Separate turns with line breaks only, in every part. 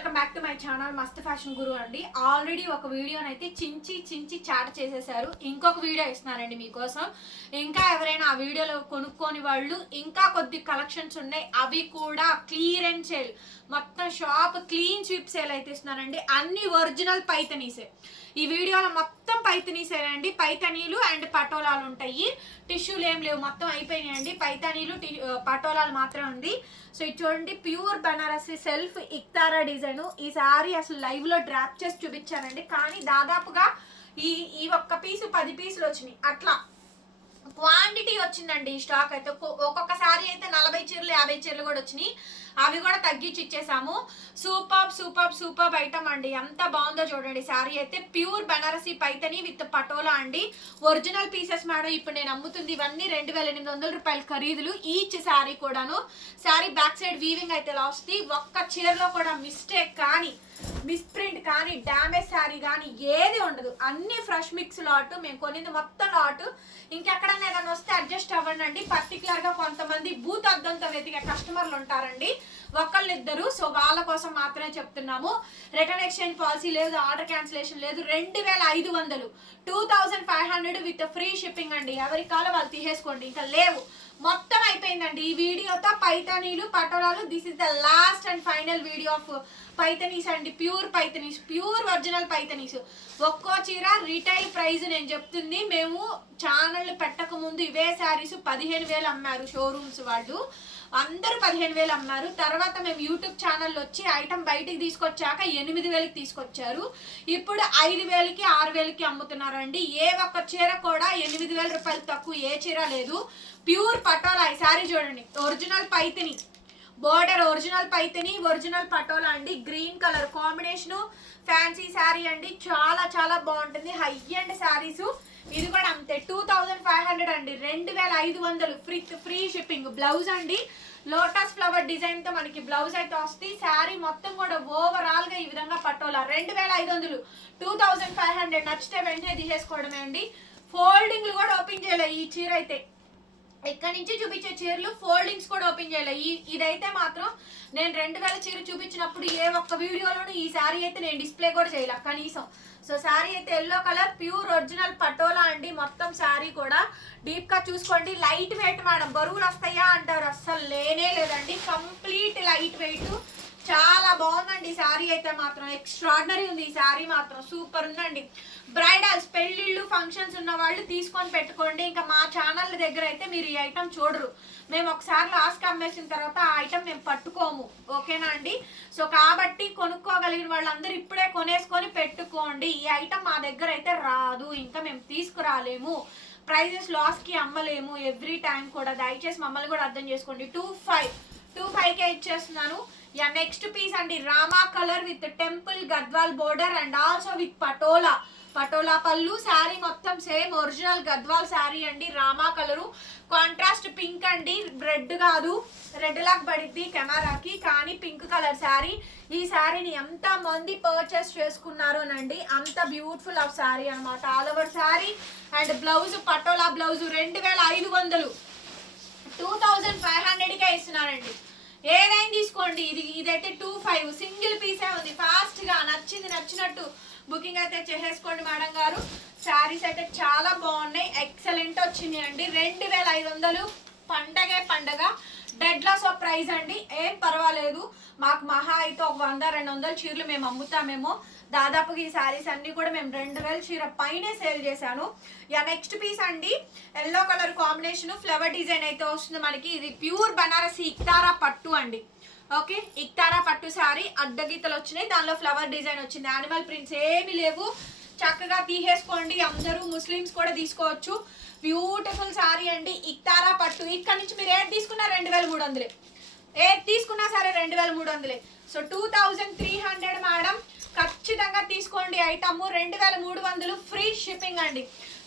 Welcome back to my channel Mast fashion guru అండి. Already ఒక వీడియోనైతే చించి చించి చాట్ చేసేసారు. ఇంకొక వీడియో ఇస్తున్నానండి మీకోసం. ఇంకా ఎవరైనా ఆ వీడియోలో కొనుక్కోని వాళ్ళు ఇంకా కొద్ది కలెక్షన్స్ ఉన్నాయి అవి కూడా క్లియర్ అండ్ సేల్ మొత్తం షాప్ క్లీన్ స్వీప్ సేల్ అయితే ఇస్తున్నానండి అన్ని ఒరిజినల్ పైతనీసే. ఈ వీడియోలో మొత్తం పైతనీసేనండి. పైతనీలు అండ్ పటోలాలు ఉంటాయి. టిష్యూలు ఏం లేవు. మొత్తం అయిపోయినాయండి. పైతనీలు టి- పటోలాలు మాత్రమే ఉంది. సో ఇది చూడండి ప్యూర్ బనారసి సెల్ఫ్ ఇక్తారా డిజైన్. ఈ సారీ అసలు లైవ్లో డ్రాప్ చేసి చూపించానండి. కానీ దాదాపుగా ఈ ఈ ఒక్క పీసు పది పీసులు వచ్చినాయి. అట్లా. క్వాంటిటీ వచ్చిందండి ఈ స్టాక్ అయితే. ఒక్కొ- ఒక్కొక్క సారీ అయితే నలభై చీరలు యాభై చీరలు కూడా వచ్చినాయి. అవి కూడా తగ్గించి ఇచ్చేసాము. సూపర్ సూపర్ సూపర్ ఐటమ్ అండి. ఎంత బాగుందో చూడండి. శారీ అయితే ప్యూర్ బెనారసీ పైతని విత్ పటోలా అండి. ఒరిజినల్ పీసెస్ మేడం ఇప్పుడు నేను అమ్ముతుంది ఇవన్నీ రెండు వేల ఎనిమిది వందల రూపాయల ఖరీదులు. ఈచ్ శారీ కూడాను. శారీ బ్యాక్ సైడ్ వీవింగ్ అయితే లాస్ట్ ఒక్క చీరలో కూడా మిస్టేక్ కానీ మిస్ప్రింట్ కానీ డ్యామేజ్ శారీ కానీ ఏది ఉండదు. అన్ని ఫ్రెష్ మిక్స్ లాట్ మేము కొనింది మొత్తం లాట్ ఇంకెక్కడన్నా ఏదైనా వస్తే అడ్జస్ట్ అవ్వండి పర్టికులర్గా కొంతమంది బూత్ అద్దంతో వెతికే కస్టమర్లు ఉంటారండి. ఒకళ్ళిద్దరు సో వాళ్ళ కోసం మాత్రమే చెప్తున్నాము. రిటర్న్ ఎక్స్చేంజ్ పాలసీ లేదు ఆర్డర్ క్యాన్సిలేషన్ లేదు. రెండు వేల ఐదు వందలు. Two thousand five hundred with free shipping అండి. ఎవరి కాలో వాళ్ళు తీసేసుకోండి. ఇంకా లేవు. మొత్తం అయిపోయిందండి. ఈ వీడియోతో పైతనీలు పటోలాలు this is the last and final video of Paithanis అండి. Pure Paithanis pure original Paithanis. ఒక్కో చీర రీటైల్ ప్రైస్ నేను చెప్తుంది. మేము ఛానల్ పెట్టక ముందు ఇవే శారీస్ పదిహేను వేలు అమ్మారు షోరూమ్స్ వాళ్ళు. అందరూ పదిహేను వేలు అమ్మారు. తర్వాత మేము యూట్యూబ్ ఛానల్ వచ్చి ఐటమ్ బయటికి తీసుకొచ్చాక ఎనిమిది వేలకి తీసుకొచ్చారు. ఇప్పుడు ఐదు వేలకి ఆరు వేలకి అమ్ముతున్నారండి. ఏ ఒక్క చీర కూడా ఎనిమిది వేల రూపాయలు తక్కువ ఏ చీర లేదు. ప్యూర్ పటోలా ఈ సారీ చూడండి. Original Paithani. Border original Paithani original Patola అండి. Green colour combination. Fancy sari అండి. చాలా చాలా బాగుంటుంది. హై అండ్ శారీస్ ఇది కూడా అంతే టూ థౌజండ్ ఫైవ్ హండ్రెడ్ అండి. రెండు వేల ఐదు వందలు ఫ్రీ ఫ్రీ షిప్పింగ్. బ్లౌజ్ అండి. లోటస్ ఫ్లవర్ డిజైన్తో మనకి బ్లౌజ్ అయితే వస్తుంది శారీ మొత్తం కూడా ఓవరాల్గా ఈ విధంగా పట్టోలా రెండు వేల ఐదు వందలు టూ థౌజండ్ ఫైవ్ హండ్రెడ్ నచ్చితే వెంటనే తీసేసుకోవడమే అండి. ఫోల్డింగ్లు కూడా ఓపెన్ చేయలే ఈ చీర అయితే. ఇక్కడ నుంచి చూపించే చీరలు ఫోల్డింగ్స్ కూడా ఓపెన్ చేయలేదు ఈ ఇదైతే మాత్రం నేను రెండు వేల చీర చూపించినప్పుడు ఏ ఒక్క వీడియోలోనూ ఈ శారీ అయితే నేను డిస్ప్లే కూడా చేయలే కనీసం. సో శారీ అయితే yellow colour pure original Patola అండి. మొత్తం శారీ కూడా డీప్గా చూసుకోండి. లైట్ వెయిట్ మేడం బరువులు వస్తాయా అంటారు. అస్సలు లేనే లేదండి. Complete light weight. చాలా బాగుందండి శారీ అయితే మాత్రం. ఎక్స్ట్రాడినరీ ఉంది ఈ శారీ మాత్రం. సూపర్ ఉందండి. బ్రైడల్స్ పెళ్ళిళ్ళు ఫంక్షన్స్ ఉన్న వాళ్ళు తీసుకొని పెట్టుకోండి. ఇంకా మా ఛానల్ దగ్గర అయితే మీరు ఈ ఐటమ్ చూడరు. మేము ఒకసారి లాస్ట్ అమ్మేసిన తర్వాత ఆ ఐటమ్ మేము పట్టుకోము. ఓకేనా అండి? సో కాబట్టి కొనుక్కోగలిగిన వాళ్ళందరూ ఇప్పుడే కొనేసుకొని పెట్టుకోండి. ఈ ఐటమ్ మా దగ్గర అయితే రాదు. ఇంకా మేము తీసుకురాలేము. ప్రైజెస్ లాస్కి అమ్మలేము. ఎవ్రీ టైం కూడా దయచేసి మమ్మల్ని కూడా అర్థం చేసుకోండి. టూ ఫైవ్ టూ ఫైవ్కే ఇచ్చేస్తున్నాను. యా నెక్స్ట్ పీస్ అండి Rama colour with temple Gadwal border and also with Patola Patola పళ్ళు శారీ మొత్తం సేమ్ ఒరిజినల్ గద్వాల్ శారీ అండి రామా కలరు. కాంట్రాస్ట్ పింక్ అండి రెడ్ కాదు. రెడ్ లాగా పడిద్ది కెమెరాకి కానీ పింక్ కలర్ శారీ ఈ శారీని ఎంత మంది పర్చేస్ చేసుకున్నారోనండి అంత బ్యూటిఫుల్ ఆఫ్ శారీ అనమాట all over sari and blouse Patola blouse రెండు వేల ఐదు వందలు. టూ థౌజండ్ ఫైవ్ హండ్రెడ్కే ఇస్తున్నారండి. ఏదైనా తీసుకోండి? ఇది ఇదైతే టూ ఫైవ్ సింగిల్ పీసే ఉంది. ఫాస్ట్గా నచ్చింది నచ్చినట్టు బుకింగ్ అయితే చేసేసుకోండి మేడం గారు. శారీస్ అయితే చాలా బాగున్నాయి. ఎక్సలెంట్ వచ్చింది అండి. రెండు వేల ఐదు వందలు పండగే పండగ. డెడ్ లాస్ ఆఫ్ ప్రైస్ అండి. ఏం పర్వాలేదు. మాకు మహా అయితే ఒక వంద రెండు వందల చీరలు మేము అమ్ముతామేమో. దాదాపుగా ఈ శారీస్ అన్ని కూడా మేము రెండు వేల చీర పైనే సేల్ చేశాను. యా నెక్స్ట్ పీస్ అండి. Yellow colour combination flower design అయితే వస్తుంది మనకి. ఇది ప్యూర్ బనారసి ఇక్తారా పట్టు అండి. ఓకే ఇక్తారా పట్టు శారీ. అడ్డగీతలు వచ్చినాయి. దానిలో ఫ్లవర్ డిజైన్ వచ్చింది. యానిమల్ ప్రింట్స్ ఏమీ లేవు. చక్కగా తీసేసుకోండి. అందరూ ముస్లిమ్స్ కూడా తీసుకోవచ్చు. బ్యూటిఫుల్ శారీ అండి. ఇక్తారా పట్టు. ఇక్కడ నుంచి మీరు ఏది తీసుకున్నా రెండు వేల మూడు వందలే. ఏది తీసుకున్నా సరే రెండు వేల మూడు వందలే. So two thousand three hundred madam ఖచ్చితంగా తీసుకోండి ఐటమ్. రెండు వేల మూడు వందలు ఫ్రీ షిప్పింగ్ అండి.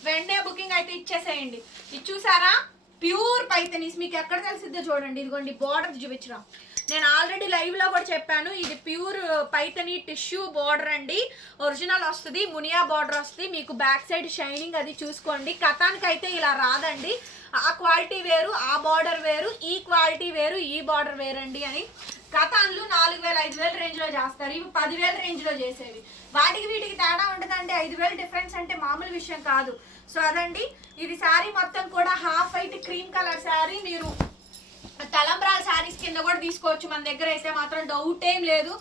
వెంటనే బుకింగ్ అయితే ఇచ్చేసేయండి. ఇది చూసారా? ప్యూర్ పైతనీస్ మీకు ఎక్కడ తెలిసిద్దో చూడండి. ఇదిగోండి బార్డర్ చూపించడం నేను ఆల్రెడీ లైవ్లో కూడా చెప్పాను ఇది ప్యూర్ పైతని టిష్యూ బార్డర్ అండి. ఒరిజినల్ వస్తుంది మునియా బార్డర్ వస్తుంది. మీకు బ్యాక్ సైడ్ షైనింగ్ అది చూసుకోండి. కథానికి అయితే ఇలా రాదండి. ఆ క్వాలిటీ వేరు ఆ బార్డర్ వేరు ఈ క్వాలిటీ వేరు ఈ బార్డర్ వేరండి అని కథాన్లు నాలుగు వేల ఐదు వేల రేంజ్లో చేస్తారు. ఇవి పదివేల రేంజ్లో చేసేవి. వాటికి వీటికి తేడా ఉండదండి. ఐదు వేల డిఫరెన్స్ అంటే మామూలు విషయం కాదు. సో అదండి. ఇది శారీ మొత్తం కూడా half white cream colour sari. మీరు తలంబ్రాల శారీస్ కింద కూడా తీసుకోవచ్చు. మన దగ్గర అయితే మాత్రం డౌట్ ఏం లేదు.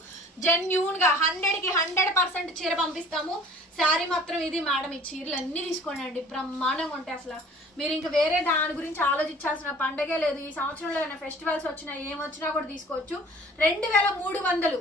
జెన్యున్గా హండ్రెడ్కి హండ్రెడ్ పర్సెంట్ చీర పంపిస్తాము. శారీ మాత్రం ఇది మేడం ఈ చీరలు అన్ని తీసుకోండి అండి. బ్రహ్మాండంగా ఉంటాయి అసలు. మీరు ఇంకా వేరే దాని గురించి ఆలోచించాల్సిన పండగే లేదు. ఈ సంవత్సరంలో ఏమైనా ఫెస్టివల్స్ వచ్చినా ఏం వచ్చినా కూడా తీసుకోవచ్చు. రెండు వేల మూడు వందలు.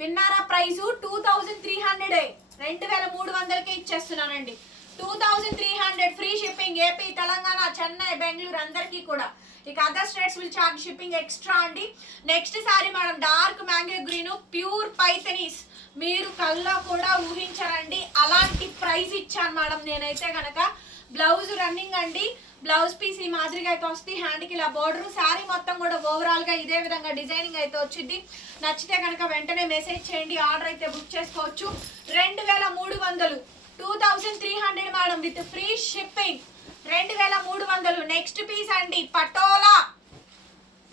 విన్నారా price two thousand three hundred రెండు వేల మూడు వందలకే ఇచ్చేస్తున్నానండి. Two thousand three hundred free shipping AP Telangana Chennai Bengaluru అందరికీ కూడా. ఇక other states will charge shipping extra అండి. Next sari madam dark mango green pure Paithanis మీరు కల్లా కూడా ఊహించరండి. అలాంటి ప్రైస్ ఇచ్చాను మేడం నేనైతే కనుక బ్లౌజ్ రన్నింగ్ అండి. బ్లౌజ్ పీస్ ఈ మాదిరిగా అయితే వస్తుంది హ్యాండ్కి ఇలా బోర్డర్ శారీ మొత్తం కూడా ఓవరాల్గా ఇదే విధంగా డిజైనింగ్ అయితే వచ్చింది. నచ్చితే కనుక వెంటనే మెసేజ్ చేయండి. ఆర్డర్ అయితే బుక్ చేసుకోవచ్చు. రెండు వేల మూడు వందలు. Two thousand three hundred madam with free shipping రెండు వేల మూడు వందలు. నెక్స్ట్ పీస్ అండి పటోలా.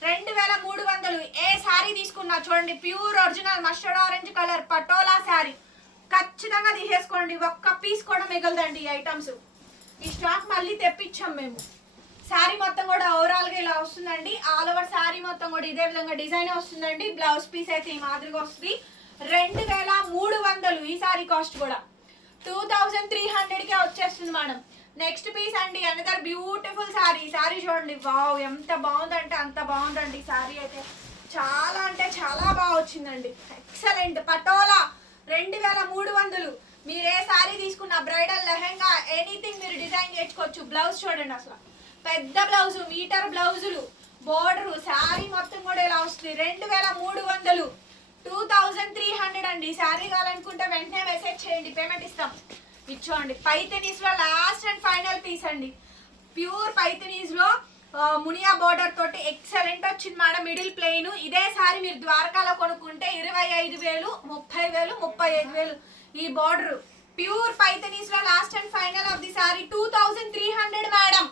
రెండు వేల మూడు వందలు. ఏ శారీ తీసుకున్నా చూడండి pure original mustard orange colour Patola sari ఖచ్చితంగా తీసేసుకోండి. ఒక్క పీస్ కూడా మిగలదండి ఈ ఐటమ్స్ ఈ స్టాక్ మళ్ళీ తెప్పించాం మేము. శారీ మొత్తం కూడా ఓవరాల్గా ఇలా వస్తుందండి. ఆల్ ఓవర్ శారీ మొత్తం కూడా ఇదే విధంగా డిజైన్ వస్తుందండి. బ్లౌజ్ పీస్ అయితే ఈ మాదిరిగా వస్తుంది. రెండు వేల మూడు వందలు ఈ శారీ కాస్ట్ కూడా. టూ థౌజండ్ త్రీ హండ్రెడ్కే వచ్చేస్తుంది మేడం నెక్స్ట్ పీస్ అండి అనదర్ బ్యూటిఫుల్ శారీ శారీ చూడండి వావ్ ఎంత బాగుందంటే అంత బాగుందండి. శారీ అయితే చాలా అంటే చాలా బాగా వచ్చిందండి. ఎక్సలెంట్ పటోలా రెండు వేల మూడు వందలు. మీరు ఏ శారీ తీసుకున్న బ్రైడల్ లెహెంగా ఎనీథింగ్ మీరు డిజైన్ చేసుకోవచ్చు. బ్లౌజ్ చూడండి అసలు. పెద్ద బ్లౌజు మీటర్ బ్లౌజులు బోర్డర్ శారీ మొత్తం కూడా ఇలా వస్తుంది. రెండు వేల మూడు వందలు. టూ థౌజండ్ త్రీ హండ్రెడ్ అండి. శారీ కావాలనుకుంటే వెంటనే మెసేజ్ చేయండి. పేమెంట్ ఇస్తాం. ఇచ్చోండి. పైతనీస్లో లాస్ట్ అండ్ ఫైనల్ పీస్ అండి. ప్యూర్ పైతనీస్లో మునియా బోర్డర్ తోటి ఎక్సలెంట్ వచ్చింది మేడం. మిడిల్ ప్లెయిన్ ఇదే సారీ మీరు ద్వారకాలో కొనుక్కుంటే ఇరవై ఐదు వేలు ముప్పై వేలు ముప్పై ఐదు వేలు ఈ border pure పైతనీస్లో last and final of the sari two thousand three hundred madam.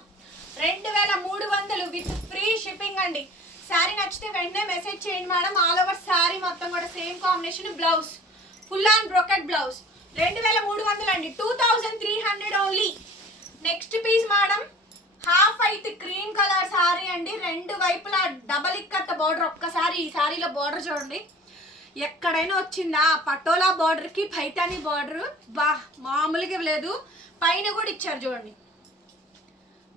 రెండు వేల మూడు వందలు విత్ ఫ్రీ షిప్పింగ్ అండి. శారీ నచ్చితే వెంటనే మెసేజ్ చేయండి మేడం. ఆల్ ఓవర్ శారీ మొత్తం కూడా same combination blouse full on brocade blouse రెండు వేల మూడు వందలు అండి two thousand three hundred only next piece madam half అయితే క్రీమ్ కలర్ శారీ అండి. రెండు వైపులా డబల్ ఇక్కత్త బార్డర్ ఒక్కసారి ఈ శారీలో బార్డర్ చూడండి. ఎక్కడైనా వచ్చిందా? పటోలా బార్డర్కి పైతాని బార్డర్ బా మామూలుగా లేదు. పైన కూడా ఇచ్చారు చూడండి.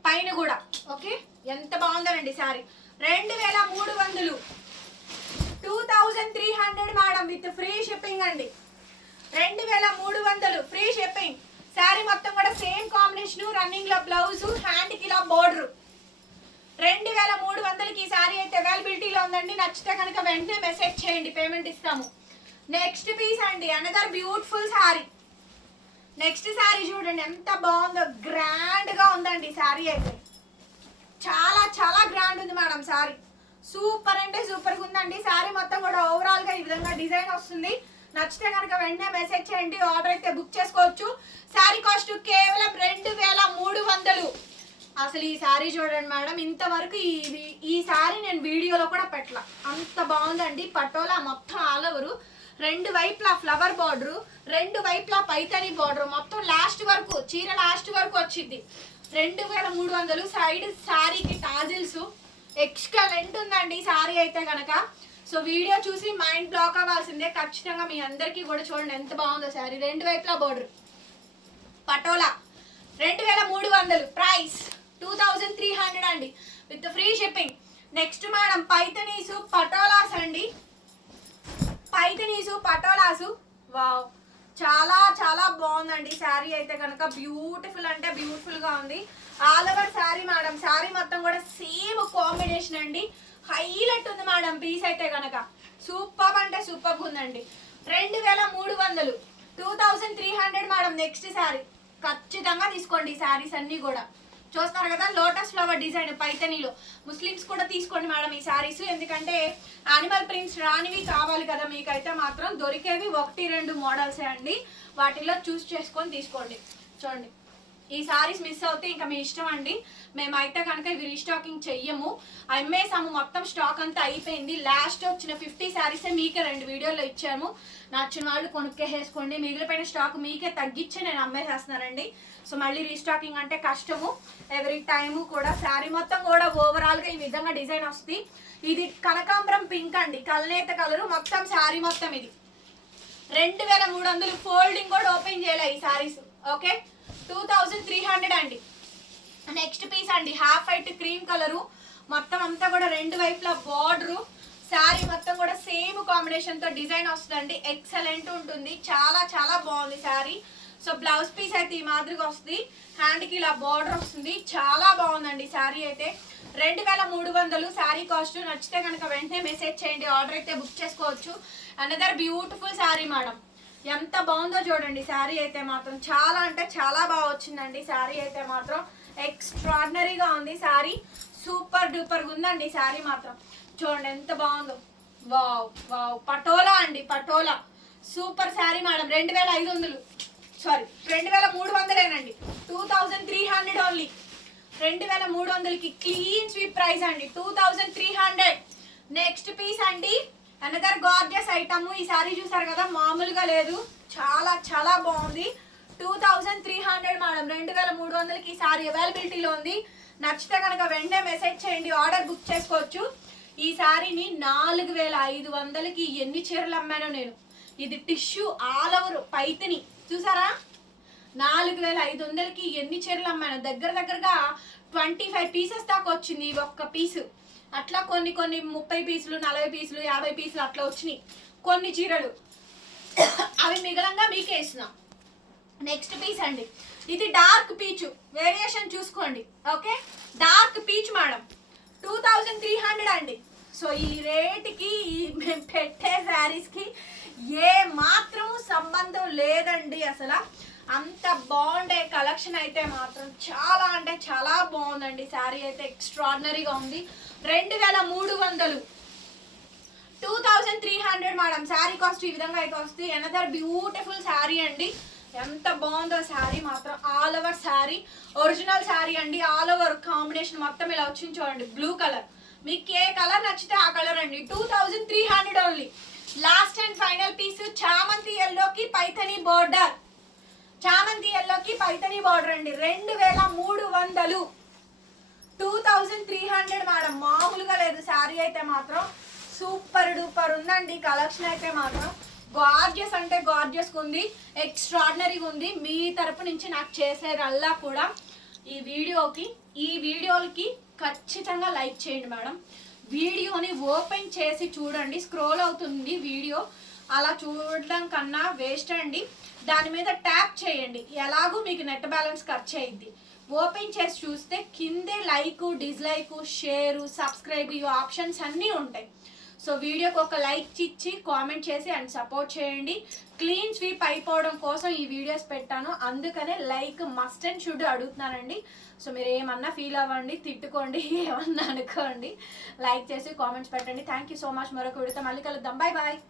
పైన కూడా ఓకే? ఎంత బాగుందనండి శారీ రెండు వేల మూడు వందలు. Two thousand three hundred madam with free shipping అండి. రెండు వేల మూడు వందలు. ఫ్రీ షిప్పింగ్ శారీ మొత్తం కూడా సేమ్ కాంబినేషన్ రన్నింగ్లో బ్లౌజ్ హ్యాండ్కి ఇలా బోర్డర్ రెండు వేల మూడు వందలకి ఈ శారీ అయితే అవైలబిలిటీలో ఉందండి. నచ్చితే కనుక వెంటనే మెసేజ్ చేయండి. పేమెంట్ ఇస్తాము. నెక్స్ట్ పీస్ అండి. Another beautiful sari next sari చూడండి. ఎంత బాగుందో. గ్రాండ్గా ఉందండి శారీ అయితే. చాలా చాలా గ్రాండ్ ఉంది మేడం శారీ సూపర్ అంటే సూపర్గా ఉందండి. శారీ మొత్తం కూడా ఓవరాల్గా ఈ విధంగా డిజైన్ వస్తుంది. నచ్చితే కనుక వెంటనే మెసేజ్ చేయండి ఆర్డర్ అయితే బుక్ చేసుకోవచ్చు. శారీ కాస్ట్ కేవలం రెండు వేల మూడు వందలు. అసలు ఈ శారీ చూడండి మేడం ఇంతవరకు ఈ ఈ శారీ నేను వీడియోలో కూడా పెట్టలా. అంత బాగుందండి పటోలా మొత్తం ఆల్ ఓవరు రెండు వైపులా ఫ్లవర్ బార్డర్ రెండు వైపులా పైతని బార్డర్ మొత్తం లాస్ట్ వరకు చీర లాస్ట్ వరకు వచ్చింది. రెండు వేల మూడు వందలు సైడ్ శారీకి టాజిల్స్. ఎక్స్కలెంట్ ఉందండి శారీ అయితే కనుక సో వీడియో చూసి మైండ్ బ్లాక్ అవ్వాల్సిందే. ఖచ్చితంగా మీ అందరికీ కూడా చూడండి ఎంత బాగుందో శారీ. రెండు వైపులా బోర్డర్ పటోలా. రెండు వేల మూడు వందలు. Price two thousand three hundred అండి. With free shipping next madam Paithanis Patolas అండి. పైతనీసు పటోలాసు వావ్ చాలా చాలా బాగుందండి. శారీ అయితే కనుక బ్యూటిఫుల్ అంటే బ్యూటిఫుల్గా ఉంది. All over sari madam sari మొత్తం కూడా సేమ్ కాంబినేషన్ అండి. హైలైట్ ఉంది మేడం పీస్ అయితే కనుక సూపర్ అంటే సూపర్ ఉందండి. రెండు వేల మూడు వందలు. Two thousand three hundred madam next sari. ఖచ్చితంగా తీసుకోండి ఈ శారీస్ అన్నీ కూడా. చూస్తున్నారు కదా లోటస్ ఫ్లవర్ డిజైన్ పైతనీలో. ముస్లిమ్స్ కూడా తీసుకోండి మేడం ఈ శారీస్. ఎందుకంటే యానిమల్ ప్రింట్స్ రానివి కావాలి కదా మీకైతే మాత్రం దొరికేవి ఒకటి రెండు మోడల్సే అండి. వాటిలో చూస్ చేసుకొని తీసుకోండి. చూడండి. ఈ సారీస్ మిస్ అవుతే ఇంకా మీ ఇష్టం అండి. మేమైతే కనుక ఇవి రీస్టాకింగ్ చెయ్యము. అమ్మేసాము మొత్తం స్టాక్ అంతా అయిపోయింది. లాస్ట్ వచ్చిన ఫిఫ్టీ శారీసే మీకే రెండు వీడియోలో ఇచ్చాము. నచ్చిన వాళ్ళు కొనుక్కేసుకోండి మిగిలిపోయిన స్టాక్ మీకే తగ్గించి నేను అమ్మేసేస్తున్నానండి. సో మళ్ళీ రీస్టాకింగ్ అంటే కష్టము. ఎవ్రీ టైము కూడా శారీ మొత్తం కూడా ఓవరాల్గా ఈ విధంగా డిజైన్ వస్తుంది. ఇది కనకాంబరం పింక్ అండి. కల్నేత కలరు మొత్తం శారీ మొత్తం ఇది. రెండు వేల మూడు వందలు ఫోల్డింగ్ కూడా ఓపెన్ చేయలే ఈ saris okay two thousand three hundred అండి. నెక్స్ట్ పీస్ అండి హాఫ్ వైట్ క్రీమ్ కలరు. మొత్తం అంతా కూడా రెండు వైపులా బార్డరు. శారీ మొత్తం కూడా సేమ్ కాంబినేషన్తో డిజైన్ వస్తుందండి. ఎక్సలెంట్ ఉంటుంది. చాలా చాలా బాగుంది శారీ. సో బ్లౌజ్ పీస్ అయితే ఈ మాదిరిగా వస్తుంది. హ్యాండ్కి ఇలా బార్డర్ వస్తుంది. చాలా బాగుందండి శారీ అయితే. రెండు వేల మూడు వందలు శారీ కాస్ట్. నచ్చితే కనుక వెంటనే మెసేజ్ చేయండి. ఆర్డర్ అయితే బుక్ చేసుకోవచ్చు. అనదర్ బ్యూటిఫుల్ శారీ మేడం ఎంత బాగుందో చూడండి శారీ అయితే మాత్రం. చాలా అంటే చాలా బాగా వచ్చిందండి శారీ అయితే మాత్రం. ఎక్స్ట్రాడినరీగా ఉంది శారీ. సూపర్ డూపర్గా ఉందండి శారీ మాత్రం. చూడండి ఎంత బాగుందో. వావ్ వావ్ పటోలా అండి పటోలా. సూపర్ శారీ మేడం రెండు వేల ఐదు వందలు. సారీ రెండు వేల మూడు వందలేనండి. Two thousand three hundred only రెండు వేల మూడు వందలకి క్లీన్ స్వీప్ ప్రైస్ అండి two thousand three hundred. Next piece అండి. అనదర్ గార్జియస్ ఐటమ్ ఈ సారీ చూసారు కదా? మామూలుగా లేదు. చాలా చాలా బాగుంది. Two thousand three hundred madam రెండు వేల మూడు వందలకి ఈ సారీ అవైలబిలిటీలో ఉంది. నచ్చితే కనుక వెంటనే మెసేజ్ చేయండి. ఆర్డర్ బుక్ చేసుకోవచ్చు. ఈ సారీని నాలుగు వేల ఐదు వందలకి ఎన్ని చీరలు అమ్మానో నేను. ఇది టిష్యూ ఆల్ ఓవర్ పైతిని. చూసారా? నాలుగు వేల ఐదు వందలకి ఎన్ని చీరలు అమ్మాను. దగ్గర దగ్గరగా ట్వంటీ ఫైవ్ పీసెస్ దాకా వచ్చింది ఒక్క పీసు అట్లా కొన్ని కొన్ని ముప్పై పీసులు నలభై పీసులు యాభై పీసులు అట్లా వచ్చినాయి. కొన్ని చీరలు. అవి మిగలంగా మీకే ఇస్తున్నాం. నెక్స్ట్ పీస్ అండి. ఇది డార్క్ పీచ్ వేరియేషన్ చూసుకోండి. Okay dark peach madam two thousand three hundred అండి. సో ఈ రేటుకి మేము పెట్టే శారీస్కి ఏ మాత్రం సంబంధం లేదండి అసలు. అంత బాగుండే కలెక్షన్ అయితే మాత్రం చాలా అంటే చాలా బాగుందండి. శారీ అయితే ఎక్స్ట్రాడినరీగా ఉంది. రెండు వేల మూడు వందలు. Two thousand three hundred madam. Sari cost ఈ విధంగా అయితే వస్తుంది. ఎనదర్ బ్యూటిఫుల్ శారీ అండి. ఎంత బాగుందో శారీ మాత్రం. All over sari. Original sari అండి. ఆల్ ఓవర్ కాంబినేషన్ మొత్తం ఇలా వచ్చింది చూడండి. బ్లూ కలర్ మీకు ఏ కలర్ నచ్చితే ఆ కలర్ అండి. Two thousand three hundred only last and final piece చామంతి ఎల్లోకి పైథనీ బోర్డర్ చామంతి ఎల్లోకి పైతని బార్డర్ అండి. రెండు వేల మూడు వందలు. Two thousand three hundred madam. మామూలుగా లేదు. శారీ అయితే మాత్రం సూపర్ డూపర్ ఉందండి. కలెక్షన్ అయితే మాత్రం గార్జియస్ అంటే గార్జియస్ ఉంది. ఎక్స్ట్రాడినరీగా ఉంది. మీ తరపు నుంచి నాకు చేసేదల్లా కూడా ఈ వీడియోకి ఈ వీడియోలకి ఖచ్చితంగా లైక్ చేయండి మేడం. వీడియోని ఓపెన్ చేసి చూడండి. స్క్రోల్ అవుతుంది వీడియో. అలా చూడడం కన్నా వేస్ట్ అండి. దాని మీద ట్యాప్ చేయండి. ఎలాగో మీకు నెట్ బ్యాలెన్స్ ఖర్చు అయింది ఓపెన్ చేసి చూస్తే కిందే లైక్ డిస్లైక్ షేరు సబ్స్క్రైబ్ ఈ ఆప్షన్స్ అన్నీ ఉంటాయి. సో వీడియోకి ఒక లైక్ ఇచ్చి కామెంట్ చేసి అండ్ సపోర్ట్ చేయండి. క్లీన్ స్వీప్ అయిపోవడం కోసం ఈ వీడియోస్ పెట్టాను. అందుకనే లైక్ మస్ట్ అండ్ షుడ్ అడుగుతున్నానండి. సో మీరు ఏమన్నా ఫీల్ అవ్వండి తిట్టుకోండి ఏమన్నా అనుకోండి లైక్ చేసి కామెంట్స్ పెట్టండి. థ్యాంక్ యూ సో మచ్ మరొక వీడియోతో మళ్ళీ కలుద్దాం. Bye bye